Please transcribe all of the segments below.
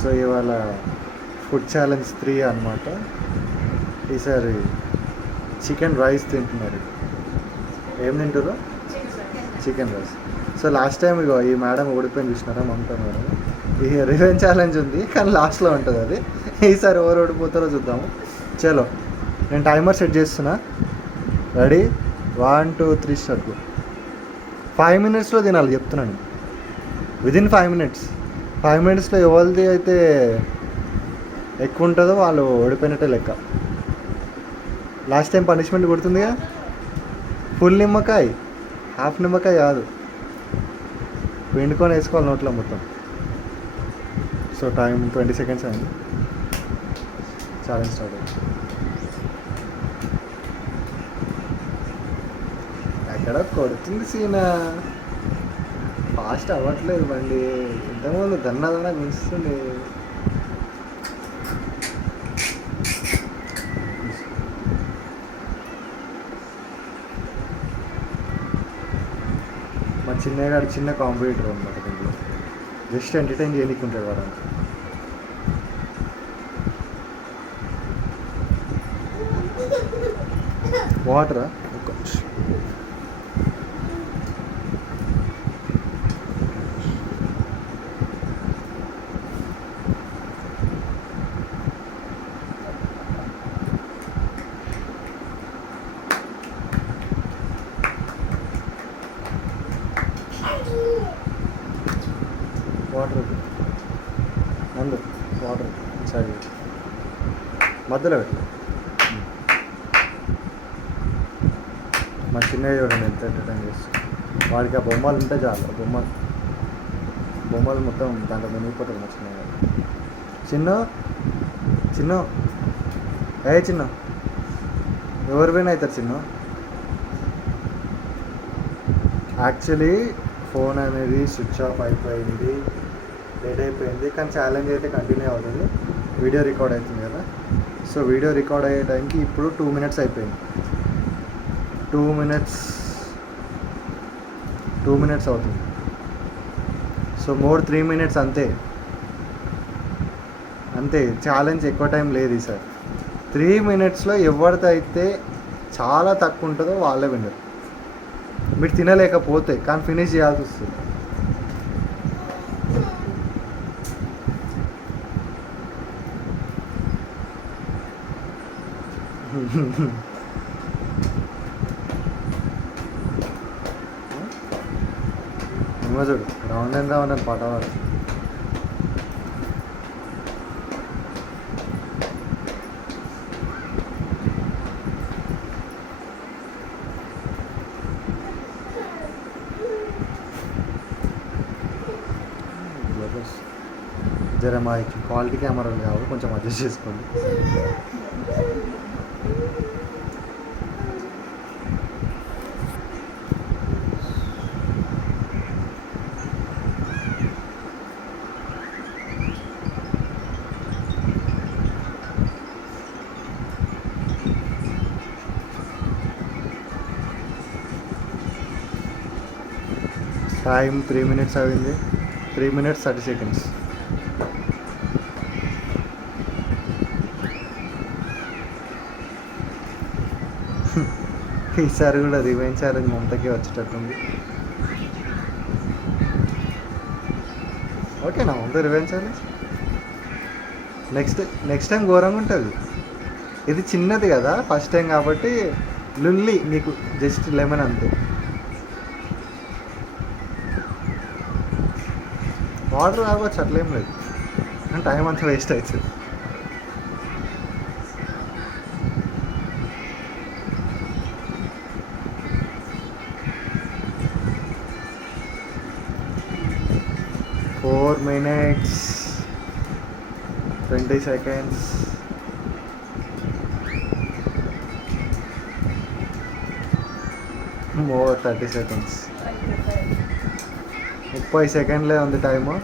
So ఇవాళ food challenge 3 అనమాట. ఈసారి చికెన్ రైస్ తింటున్నారు. ఏం తింటారు? Chicken rice. So last time ఇగో ఈ మేడం ఓడిపోయింది చూసినారా, మమతా మేడం. ఈ రివెంజ్ ఛాలెంజ్ ఉంది కానీ లాస్ట్లో ఉంటుంది అది. ఈసారి ఎవరు ఓడిపోతారో చూద్దాము. చలో నేను టైమర్ సెట్ చేస్తున్నా. రెడీ? 1 2 3 స్టార్ట్. 5 minutesలో తినాలి చెప్తున్నాను. Within 5 minutes. 5 minutesలో ఎవరిది అయితే ఎక్కువ ఉంటుందో వాళ్ళు ఓడిపోయినట్టే లెక్క. లాస్ట్ టైం పనిష్మెంట్ కొడుతుందిగా, ఫుల్ నిమ్మకాయ, హాఫ్ నిమ్మకాయ కాదు, పిండుకొని వేసుకోవాలి నోట్లో మొత్తం. సో టైం 20 seconds అయింది. ఛాలెంజ్ స్టార్ట్ అయింది. ఎక్కడ కొడుతుంది సీనా, ఫాస్ట్ అవ్వట్లేదు బండి. ఇంతకుముందు దన్న గుంస్తుంది. మా చిన్నగాడు చిన్న కాంపిటీటర్ అనమాట. దీంట్లో జస్ట్ ఎంటర్టైన్ చేయడానికి ఉంటాడు వాడు. వాటరా? ఒక వాటర్ అందు వాటర్ సరే మధ్యలో పెట్టు. మా చిన్నగా చూడండి ఎంత ఎంటర్టైన్ చేస్తుంది. వాడికి ఆ బొమ్మలు ఉంటే చాలు. బొమ్మలు మొత్తం దాంట్లో మునిగిపోతుంది. మా చిన్నగా చిన్న చిన్న ఎవరు పోయినా అవుతారు చిన్న. యాక్చువల్లీ ఫోన్ అనేది స్విచ్ ఆఫ్ అయిపోయింది, డెడ్ అయిపోయింది. కానీ ఛాలెంజ్ అయితే కంటిన్యూ అవుతుంది. వీడియో రికార్డ్ అవుతుంది కదా. సో వీడియో రికార్డ్ అయ్యే టైంకి ఇప్పుడు 2 minutes అయిపోయింది. 2 minutes అవుతుంది. సో మోర్ 3 minutes అంతే. ఛాలెంజ్ ఎక్కువ టైం లేదు ఈసారి. 3 minutesలో ఎవరితో అయితే చాలా తక్కువ ఉంటుందో వాళ్ళే విన్నర్. మీరు తినలేకపోతే కానీ ఫినిష్ చేయాల్సి వస్తుంది. చూడు రౌండ్ అండ్ రౌండ్ అని పాట పాడు. జర మా క్వాలిటీ కెమెరాలు కావు, కొంచెం అడ్జస్ట్ చేసుకోండి. టైం 3 minutes అయింది. 3 minutes 30 seconds. ఈసారి కూడా రివెంజ్ ఛాలెంజ్ మమతకే వచ్చేటట్టుంది. ఓకేనా మమత రివెంజ్ ఛాలెంజ్? నెక్స్ట్ టైం ఘోరంగా ఉంటుంది. ఇది చిన్నది కదా, ఫస్ట్ టైం కాబట్టి లుల్లి నీకు జస్ట్ లెమన్ అంతే. వాటర్ తాగవచ్చు, అట్లేం లేదు. టైం అంతా వేస్ట్ అవుతుంది. Four minutes 20 seconds. More 30 seconds. 30 సెకండ్లే ఉంది టైము.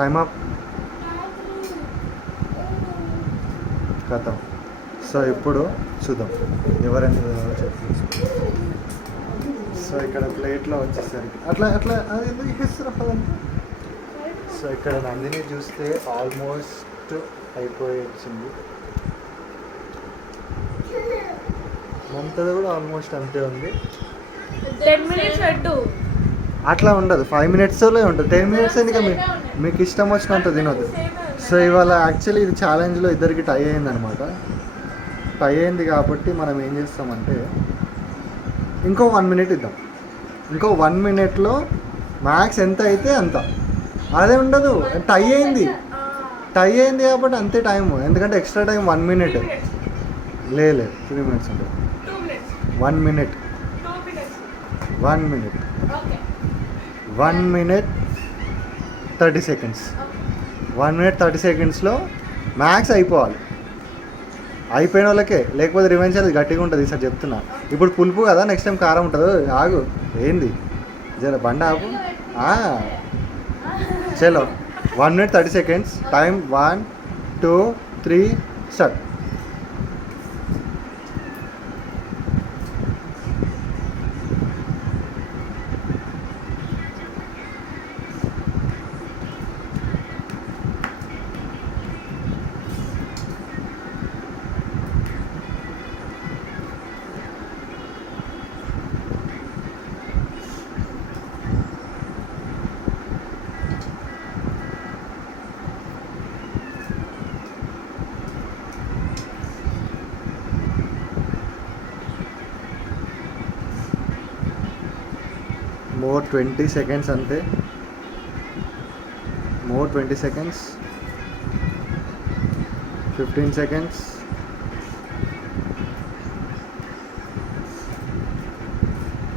టైమ్ అప్ కథం. సో ఇప్పుడు చూద్దాం ఎవరైనా చెప్పి. సో ఇక్కడ ప్లేట్లో వచ్చేసరికి అట్లా అట్లా అది ఎందుకు ఇస్తారు అదంతా. సో ఇక్కడ నందిని చూస్తే ఆల్మోస్ట్ అయిపోయి వచ్చింది. మమతది కూడా ఆల్మోస్ట్ అంతే ఉంది. 10 minutes పెట్టు. అట్లా ఉండదు, 5 minutesలో ఉంటుంది. 10 minutes ఎందుకు మీకు ఇష్టం వచ్చినంత తినొద్దు. సో ఇవాళ యాక్చువల్లీ ఇది ఛాలెంజ్లో ఇద్దరికి టై అయిందనమాట. టై అయింది కాబట్టి మనం ఏం చేస్తామంటే ఇంకో 1 minute ఇద్దాం. ఇంకో 1 minuteలో మ్యాక్స్ ఎంత అయితే అంత. అదే ఉండదు, టై అయింది కాబట్టి అంతే టైము. ఎందుకంటే ఎక్స్ట్రా టైం 1 minute. లేదు 3 minutes ఉంటుంది. 1 minute. 1 minute. 1 minute 30 seconds. 1 minute 30 secondsలో max అయిపోవాలి. అయిపోయిన వాళ్ళకే, లేకపోతే రివెంజ్ అది గట్టిగా ఉంటుంది. ఈసారి చెప్తున్నా. ఇప్పుడు పులుపు కదా, నెక్స్ట్ టైం కారం ఉంటుంది. ఆగు, ఏంది జర బండ ఆగు. చలో 1 minute 30 seconds. Time 1 2 3 start. More 20 seconds అంతే. More 20 seconds. 15 seconds.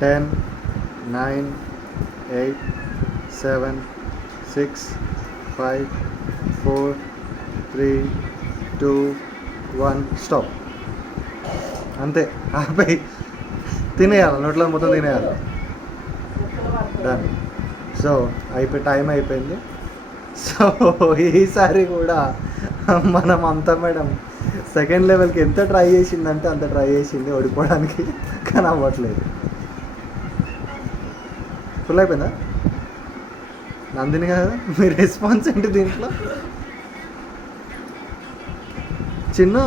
10 9 8 7 6 5 4 3 2 1 స్టాప్. అంతే, ఆపై తినేయాలి, నోట్లో మొత్తం తినేయాలి. డన్. సో టైం అయిపోయింది. సో ఈసారి కూడా మనం అంతా మేడం సెకండ్ లెవెల్కి ఎంత ట్రై చేసిందంటే అంత ట్రై చేసింది ఓడిపోవడానికి, కానీ అవ్వట్లేదు. ఫుల్ అయిపోయిందా నందిని కదా? మీ రెస్పాన్స్ ఏంటి దీంట్లో? చిన్ను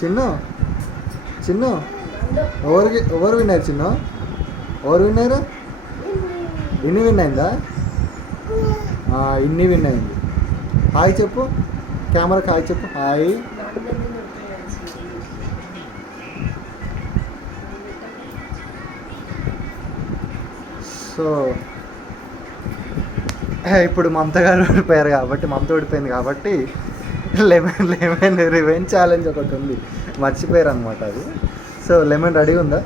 చిన్ను చిన్ను ఎవరు విన్నారు? చిన్ను ఎవరు విన్నారు? ఇన్ని విన్ అయిందా? ఇన్ని విన్ అయింది. హాయ్ చెప్పు, కెమెరాకి హాయ్ చెప్పు. హాయ్. సో ఇప్పుడు మమత గారు ఓడిపోయారు కాబట్టి, మమత ఓడిపోయింది కాబట్టి లెమన్ రివెంజ్ ఛాలెంజ్ ఒకటి ఉంది, మర్చిపోయారు అనమాట అది. సో లెమన్ రెడీ ఉందా?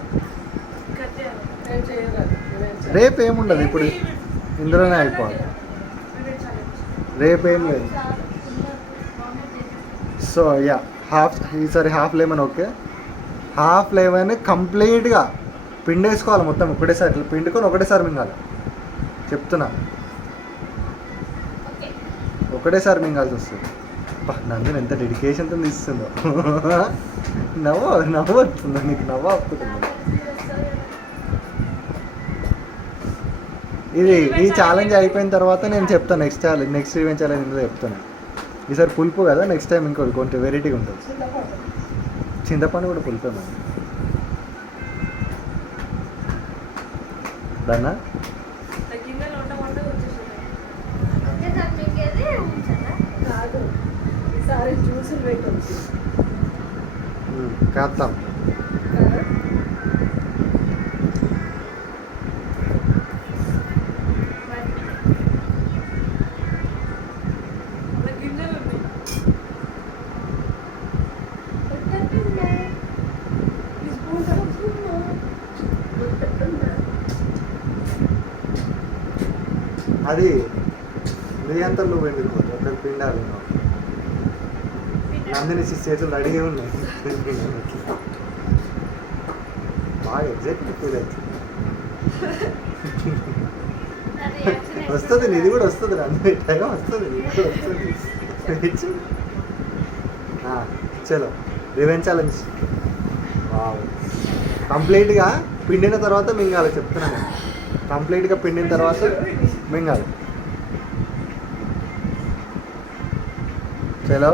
రేపు ఏముండదు, ఇప్పుడు ఇందులోనే అయిపోవాలి. రేపు ఏం లేదు. సో యా ఈసారి half lemon. Okay, half lemon కంప్లీట్గా పిండేసుకోవాలి మొత్తం ఒకటేసారి. ఇట్లా పిండుకొని ఒకటేసారి మింగాలి, చెప్తున్నా. ఒకటేసారి మింగాల్సి వస్తుంది. నందుని ఎంత డెడికేషన్తో తీస్తుందో. నవ్వు వస్తుందో నీకు? నవ్వు ఆపుతుందో? ఈ ఛాలెంజ్ అయిపోయిన తర్వాత నేను చెప్తాను నెక్స్ట్ ఈవెంట్ ఛాలెంజ్ ఇందులో చెప్తాను. ఈసారి పులుపు కదా, నెక్స్ట్ టైం ఇంకోటి కొంచెం వెరైటీగా ఉంటుంది. చింతపండు కూడా పులుపే మరి. దాన్నా కాస్తాం. అది నీ అంతా నువ్వు వెళ్ళిపోదు, ఒకరికి పిండాలి. నందిని చేతులు రెడీగా ఉన్నాయి. బాగా ఎగ్జైట్మెంట్ ఫీల్ అవుతుంది. వస్తుంది నీది కూడా వస్తుంది నందిని టైం వస్తుంది నీది కూడా వస్తుంది చలో రివెంజ్ ఛాలెంజ్ కంప్లీట్గా పిండిన తర్వాత మింగాలి చెప్తున్నాను కంప్లీట్గా పిండిన తర్వాత మింగాలి చలో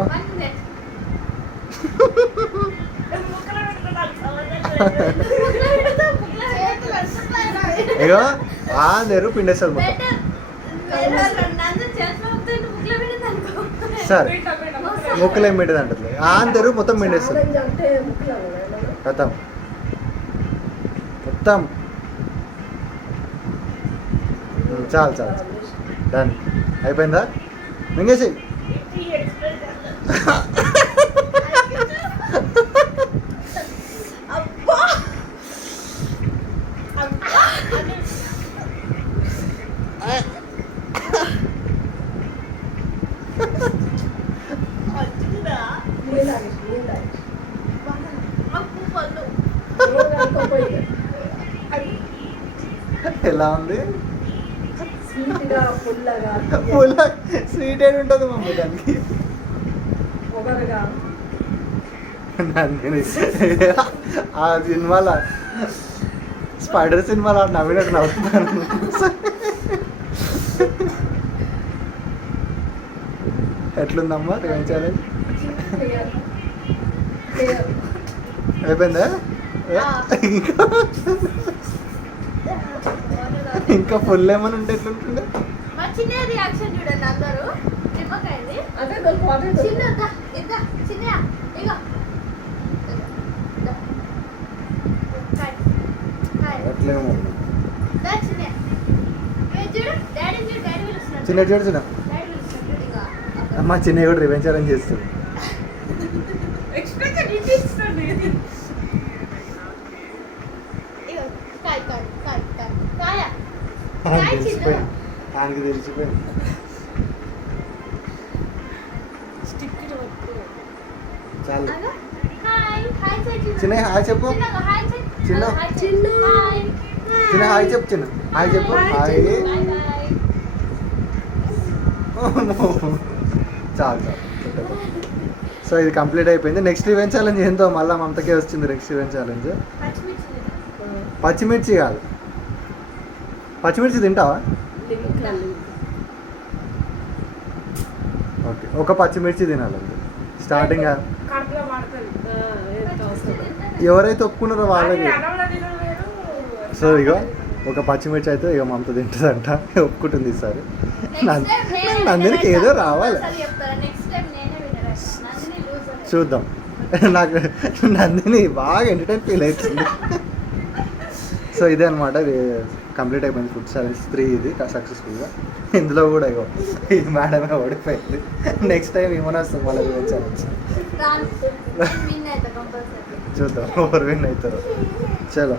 ఇగో అందరు పిండేస్తారు మొత్తం సరే ముక్కలు ఏం పెట్టేది అంటుంది అందరు మొత్తం పిండేస్తారు కథం మొత్తం చాలు చాలు డన్ అయిపోయిందా మింగేసి ఎలా ఉంది పుల్ల స్వీట్ ఏది ఉంటుంది మమ్మీ దానికి నందిని ఆ సినిమాలో స్పైడర్ సినిమాలో నవ్వినట్టు నవ్వుతున్నాను ఎట్లుందమ్మా రివెంజ్ ఛాలెంజ్ అయిపోయిందా ఇంకా ఫుల్ ఏమని ఉంటే ఎట్లుంటుండే చిన్న రియాక్షన్ చూడండి అందరూ అట్లేమో చిన్న చూడు చిన్న అమ్మ చిన్న కూడా రివెంజ్ ఛాలెంజ్ చేస్తుంది తెలిసిపోయింది దానికి తెలిసిపోయింది చాలు చిన్న హాయ్ చెప్పు చిన్న చిన్న హాయ్ చెప్పు చిన్న హాయ్ చెప్పు హాయ్ చాలు చాలు సో ఇది కంప్లీట్ అయిపోయింది నెక్స్ట్ ఈవెంట్ ఛాలెంజ్ ఏంటో మళ్ళీ మమతకే వచ్చింది నెక్స్ట్ ఈవెంట్ ఛాలెంజ్ పచ్చిమిర్చి కాదు పచ్చిమిర్చి తింటావా ఓకే ఒక పచ్చిమిర్చి తినాలండి స్టార్టింగ్ ఎవరైతే ఒప్పుకున్నారో వాళ్ళకి సో ఇక ఒక పచ్చిమిర్చి అయితే ఇక మమత తింటుందంట ఒప్పుకుంటుంది ఈసారి నందినికి ఏదో రావాలి చూద్దాం నాకు నందిని బాగా ఎంటర్టైన్ ఫీల్ అవుతుంది సో ఇదే అనమాట కంప్లీట్ అయిపోయింది ఫుడ్ ఛాలెంజ్ 3 ఇది సక్సెస్ఫుల్గా ఇందులో కూడా ఇగో ఈ మేడమే ఓడిపోయింది నెక్స్ట్ టైం ఏమైనా వస్తుంది మళ్ళీ ఛాలెంజ్ చూద్దాం ఎవరు విన్ అవుతారు చలో